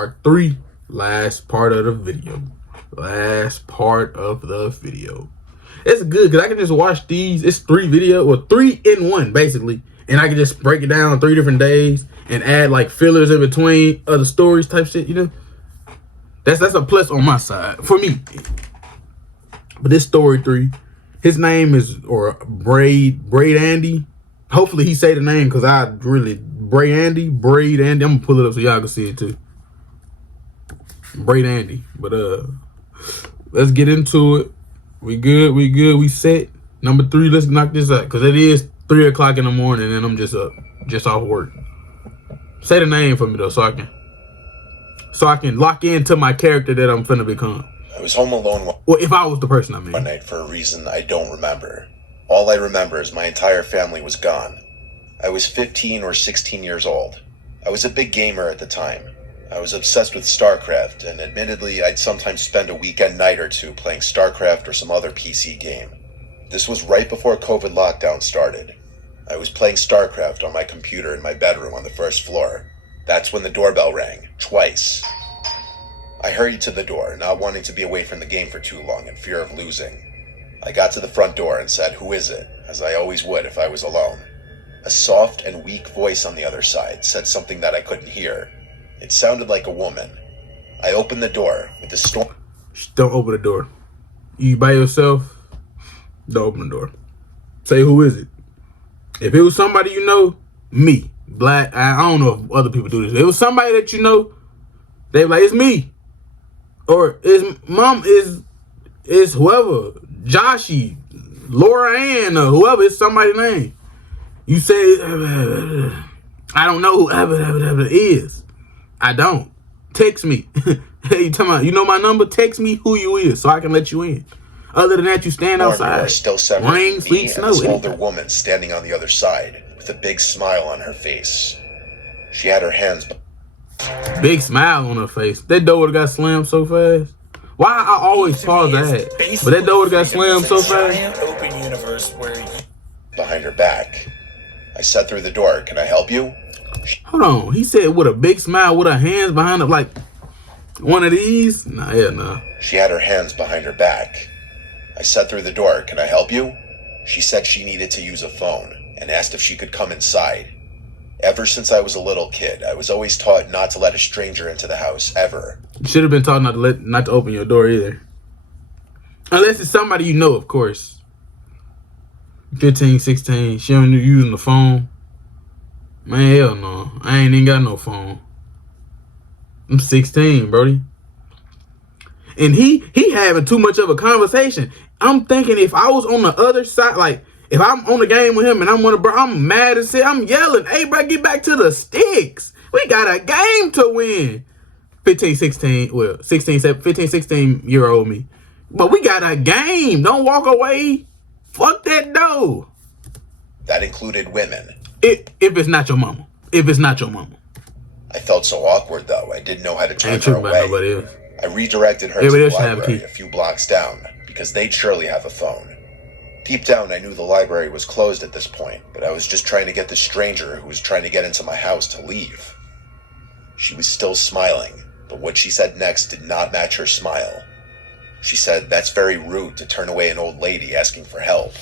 part 3, last part of the video. Last part of the video. It's good because I can just watch these. It's 3 videos, or 3 in 1 basically, and I can just break it down 3 different days and add like fillers in between other stories type shit. You know, that's a plus on my side for me. But this story 3, his name is Braid Andy. Hopefully he say the name because I really Braid Andy. I'm gonna pull it up so y'all can see it too. Braid Andy. But let's get into it. We good, we set. Number 3, let's knock this out. Cause it is 3 o'clock in the morning and I'm just up. Just off work. Say the name for me though, so I can lock into my character that I'm finna become. I was home alone well, if I was the person, I mean. One night for a reason I don't remember. All I remember is my entire family was gone. I was 15 or 16 years old. I was a big gamer at the time. I was obsessed with StarCraft, and admittedly, I'd sometimes spend a weekend night or 2 playing StarCraft or some other PC game. This was right before COVID lockdown started. I was playing StarCraft on my computer in my bedroom on the 1st floor. That's when the doorbell rang, twice. I hurried to the door, not wanting to be away from the game for too long in fear of losing. I got to the front door and said, "Who is it?" as I always would if I was alone. A soft and weak voice on the other side said something that I couldn't hear. It sounded like a woman. I opened the door with the storm. Don't open the door. You by yourself, don't open the door. Say, who is it? If it was somebody you know, me, Black, I don't know if other people do this. If it was somebody that you know, they like, it's me. Or is mom, is whoever, Joshy, Laura Ann, or whoever, it's somebody's name. You say, I don't know whoever it is. I don't. Text me. Hey, you talking about, you know my number? Text me who you is so I can let you in. Other than that, you stand outside. Still rain, sleet, snow. This older woman standing on the other side with a big smile on her face. She had her hands. Big smile on her face. That door would've got slammed so fast. Why I always pause that? But that door would've got slammed so fast. Open universe where behind her back. I said through the door, "Can I help you?" Hold on. He said with a big smile with her hands behind her, like one of these? Nah, yeah, nah. She had her hands behind her back. I said through the door, "Can I help you?" She said she needed to use a phone and asked if she could come inside. Ever since I was a little kid, I was always taught not to let a stranger into the house, ever. You should have been taught not to open your door either. Unless it's somebody you know, of course. 15, 16, she only using the phone. Man, hell no. I ain't even got no phone. I'm 16, Brody. And he having too much of a conversation. I'm thinking if I was on the other side, like if I'm on the game with him and I'm mad as shit, I'm yelling, "Hey, bro, get back to the sticks. We got a game to win." 15, 16, well, 16, 15, 16-year-old me. But we got a game. Don't walk away. Fuck that door. That included women. If it's not your mama. If it's not your mama. I felt so awkward, though. I didn't know how to turn her away. I redirected her to the library a few blocks down, because they'd surely have a phone. Deep down, I knew the library was closed at this point, but I was just trying to get the stranger who was trying to get into my house to leave. She was still smiling, but what she said next did not match her smile. She said, "That's very rude to turn away an old lady asking for help."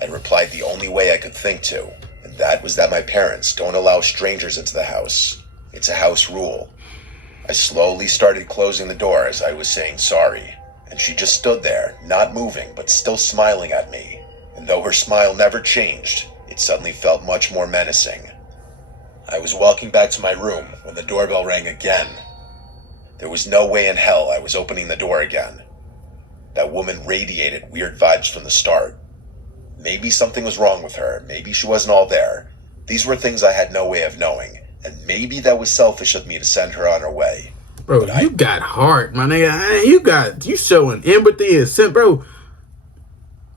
I replied the only way I could think to, and that was that my parents don't allow strangers into the house. It's a house rule. I slowly started closing the door as I was saying sorry, and she just stood there, not moving, but still smiling at me. And though her smile never changed, it suddenly felt much more menacing. I was walking back to my room when the doorbell rang again. There was no way in hell I was opening the door again. That woman radiated weird vibes from the start. Maybe something was wrong with her. Maybe she wasn't all there. These were things I had no way of knowing. And maybe that was selfish of me to send her on her way. Bro, you got heart, my nigga. You showing empathy and bro.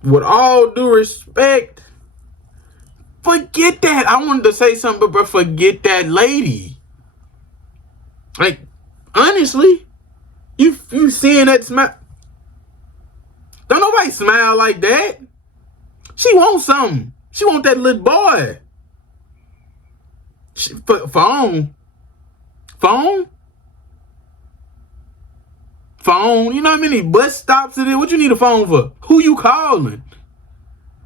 With all due respect, forget that. I wanted to say something, but forget that lady. Like, honestly, you seeing that smile? Don't nobody smile like that. She wants something. She want that little boy. Phone. phone. You know how many bus stops it is? What you need a phone for? Who you calling?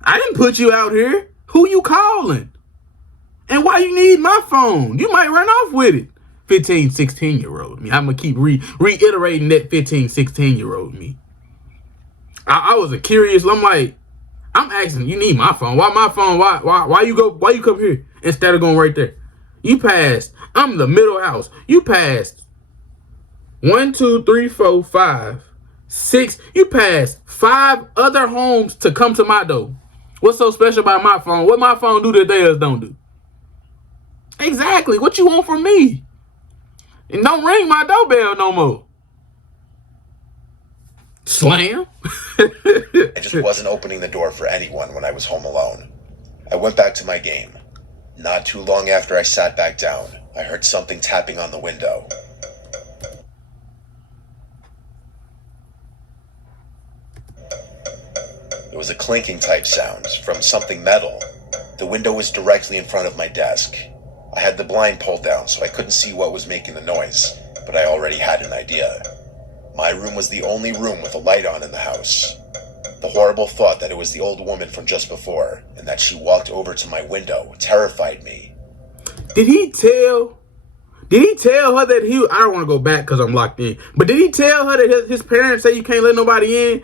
I didn't put you out here. Who you calling? And why you need my phone? You might run off with it. 15, 16-year-old me. I'm going to keep reiterating that 15, 16-year-old me. I was a curious. I'm like, I'm asking, you need my phone. Why my phone? Why you come here instead of going right there? You passed. I'm the middle house. You passed 1, 2, 3, 4, 5, 6. You passed 5 other homes to come to my door. What's so special about my phone? What my phone do that theirs don't do? Exactly. What you want from me? And don't ring my doorbell no more. Slam. I just wasn't opening the door for anyone when I was home alone. I went back to my game. Not too long after I sat back down, I heard something tapping on the window. It was a clinking type sound from something metal. The window was directly in front of my desk. I had the blind pulled down so I couldn't see what was making the noise, but I already had an idea. My room was the only room with a light on in the house. The horrible thought that it was the old woman from just before and that she walked over to my window terrified me. Did he tell her that I don't want to go back because I'm locked in, but did he tell her that his parents say you can't let nobody in?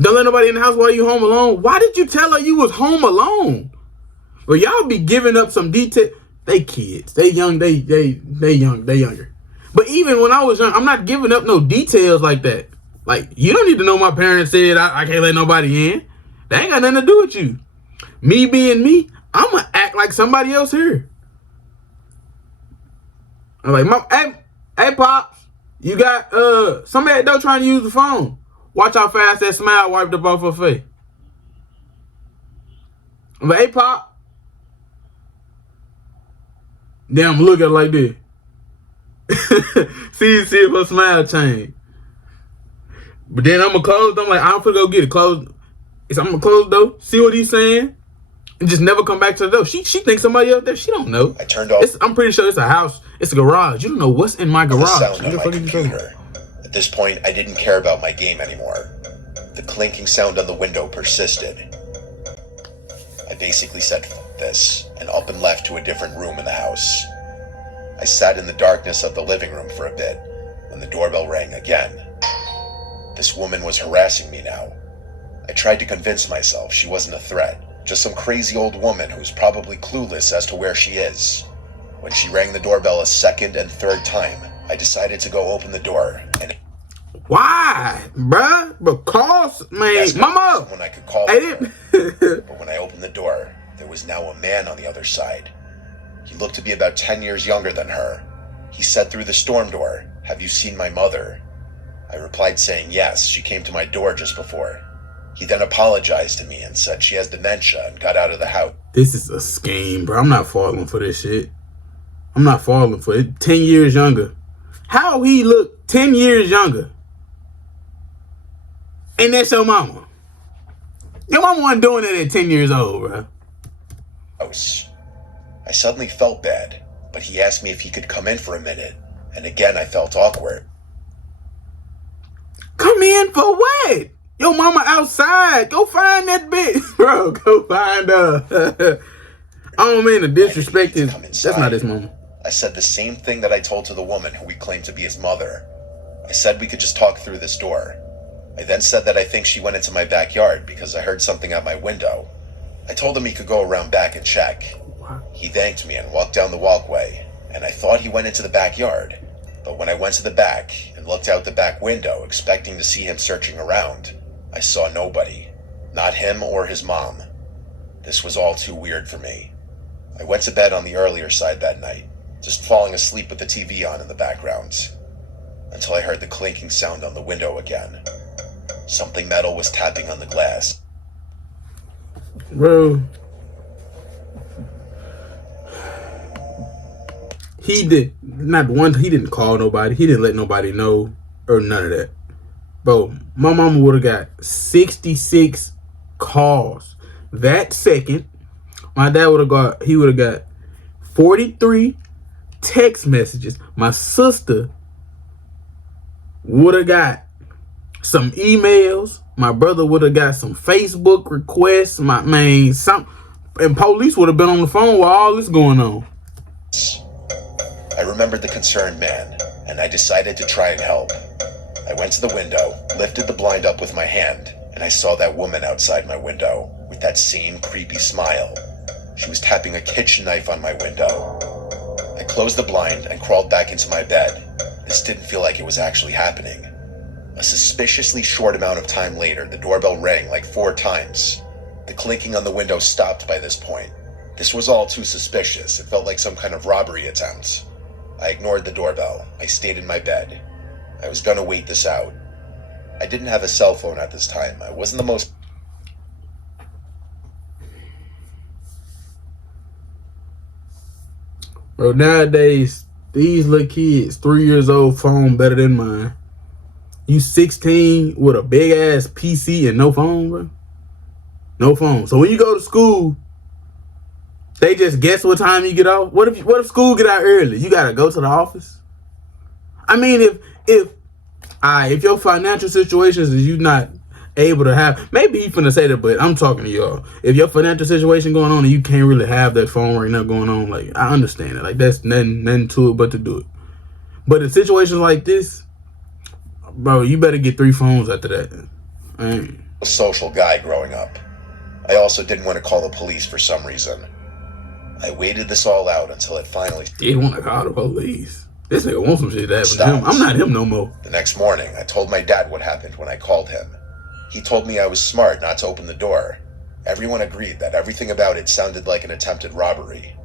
Don't let nobody in the house while you home alone? Why did you tell her you was home alone? Well, y'all be giving up some detail. They kids. They young. They younger. But even when I was young, I'm not giving up no details like that. Like, you don't need to know my parents said I can't let nobody in. That ain't got nothing to do with you. Me being me, I'm going to act like somebody else here. I'm like, hey, Pops, you got somebody at the door trying to use the phone. Watch how fast that smile wiped up off her face. I'm like, hey, Pop. Then I'm looking at her like this. see if her smile changed. But then I'm going to close. I'm like, I'm going to go get it. Close. I'm going to close the door. See what he's saying. And just never come back to the door. She thinks somebody else there. She don't know. I turned off. I'm pretty sure it's a house. It's a garage. You don't know what's in my garage. The sound on my computer. At this point, I didn't care about my game anymore. The clinking sound on the window persisted. I basically said "F this" and up and left to a different room in the house. I sat in the darkness of the living room for a bit when the doorbell rang again. This woman was harassing me now. I tried to convince myself she wasn't a threat, just some crazy old woman who's probably clueless as to where she is. When she rang the doorbell a second and third time, I decided to go open the door and... Why, bruh? Because, man, mama. Someone I could call for. But when I opened the door, there was now a man on the other side. He looked to be about 10 years younger than her. He said through the storm door, "Have you seen my mother?" I replied saying yes, she came to my door just before. He then apologized to me and said she has dementia and got out of the house. This is a scheme, bro. I'm not falling for this shit. I'm not falling for it. 10 years younger. How he look 10 years younger? And that's your mama. Your mama wasn't doing it at 10 years old, bro. I suddenly felt bad, but he asked me if he could come in for a minute, and again I felt awkward. Come in for what? Your mama outside. Go find that bitch, bro. Go find her. I don't mean to disrespect his. That's not his mama. I said the same thing that I told to the woman who we claimed to be his mother. I said we could just talk through this door. I then said that I think she went into my backyard because I heard something at my window. I told him he could go around back and check. He thanked me and walked down the walkway, and I thought he went into the backyard. But when I went to the back and looked out the back window, expecting to see him searching around, I saw nobody. Not him or his mom. This was all too weird for me. I went to bed on the earlier side that night, just falling asleep with the TV on in the background, until I heard the clinking sound on the window again. Something metal was tapping on the glass. Bro. He didn't call nobody. He didn't let nobody know or none of that. Bro, my mama would have got 66 calls. That second, my dad would have got 43 text messages. My sister would have got some emails. My brother would have got some Facebook requests. And police would have been on the phone while all this going on. I remembered the concerned man, and I decided to try and help. I went to the window, lifted the blind up with my hand, and I saw that woman outside my window with that same creepy smile. She was tapping a kitchen knife on my window. I closed the blind and crawled back into my bed. This didn't feel like it was actually happening. A suspiciously short amount of time later, the doorbell rang like 4 times. The clinking on the window stopped by this point. This was all too suspicious. It felt like some kind of robbery attempt. I ignored the doorbell. I stayed in my bed. I was gonna wait this out. I didn't have a cell phone at this time. I wasn't the most... Bro, nowadays, these little kids, 3 years old, phone better than mine. You 16 with a big ass PC and no phone, bro? No phone. So when you go to school, they just guess what time you get off? What if school get out early? You gotta go to the office? I mean, if your financial situations is you not able to have, maybe he finna say that, but I'm talking to y'all. If your financial situation going on and you can't really have that phone right now going on, like, I understand it. Like, that's nothing to it but to do it. But in situations like this, bro, you better get 3 phones after that. A social guy growing up. I also didn't want to call the police for some reason. I waited this all out until it finally... Didn't want to call the police. This nigga wants some shit to happen to him. I'm not him no more. The next morning, I told my dad what happened when I called him. He told me I was smart not to open the door. Everyone agreed that everything about it sounded like an attempted robbery.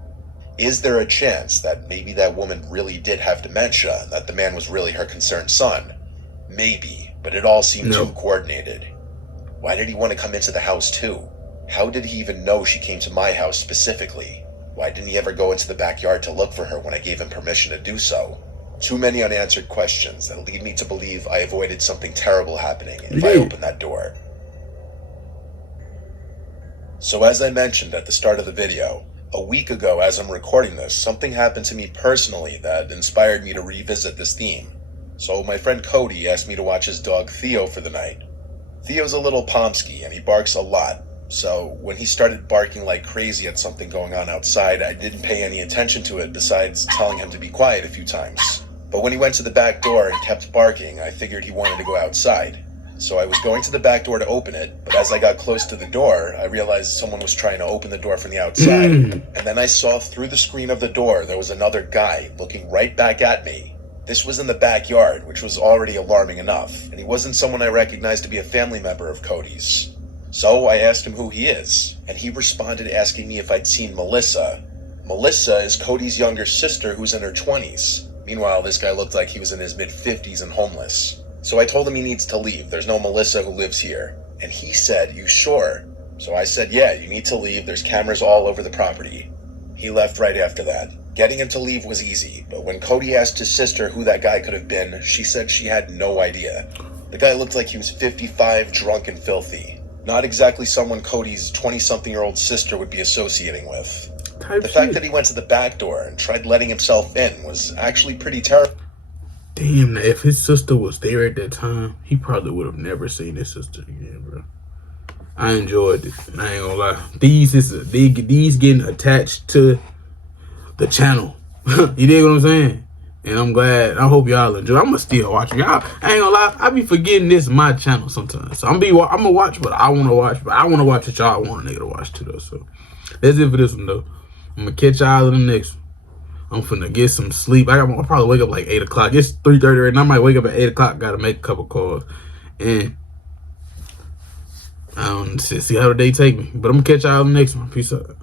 Is there a chance that maybe that woman really did have dementia and that the man was really her concerned son? Maybe, but it all seemed too coordinated. Why did he want to come into the house too? How did he even know she came to my house specifically? Why didn't he ever go into the backyard to look for her when I gave him permission to do so? Too many unanswered questions that lead me to believe I avoided something terrible happening if I opened that door. So as I mentioned at the start of the video, a week ago as I'm recording this, something happened to me personally that inspired me to revisit this theme. So my friend Cody asked me to watch his dog Theo for the night. Theo's a little Pomsky and he barks a lot. So when he started barking like crazy at something going on outside, I didn't pay any attention to it besides telling him to be quiet a few times. But when he went to the back door and kept barking, I figured he wanted to go outside. So I was going to the back door to open it, but as I got close to the door, I realized someone was trying to open the door from the outside. And then I saw through the screen of the door there was another guy looking right back at me. This was in the backyard, which was already alarming enough, and he wasn't someone I recognized to be a family member of Cody's. So I asked him who he is, and he responded asking me if I'd seen Melissa. Melissa is Cody's younger sister who's in her 20s. Meanwhile, this guy looked like he was in his mid-50s and homeless. So I told him he needs to leave. There's no Melissa who lives here. And he said, "You sure?" So I said, "Yeah, you need to leave. There's cameras all over the property." He left right after that. Getting him to leave was easy, but when Cody asked his sister who that guy could have been, she said she had no idea. The guy looked like he was 55, drunk and filthy. Not exactly someone Cody's 20-something-year-old sister would be associating with. The fact that he went to the back door and tried letting himself in was actually pretty terrible. Damn, if his sister was there at that time, he probably would have never seen his sister again, bro. I enjoyed it. I ain't gonna lie. These getting attached to the channel. You dig what I'm saying? And I'm glad. I hope y'all enjoy. I'm gonna still watch y'all. I ain't gonna lie. I be forgetting this is my channel sometimes. So I'm gonna watch what I want to watch, but I want to watch what y'all want a nigga to watch too, though. So that's it for this one, though. I'm gonna catch y'all in the next one. I'm finna get some sleep. I'll probably wake up like 8 o'clock. It's 3:30 right now. I might wake up at 8 o'clock. Gotta make a couple calls. And I don't see how the day take me. But I'm gonna catch y'all in the next one. Peace out.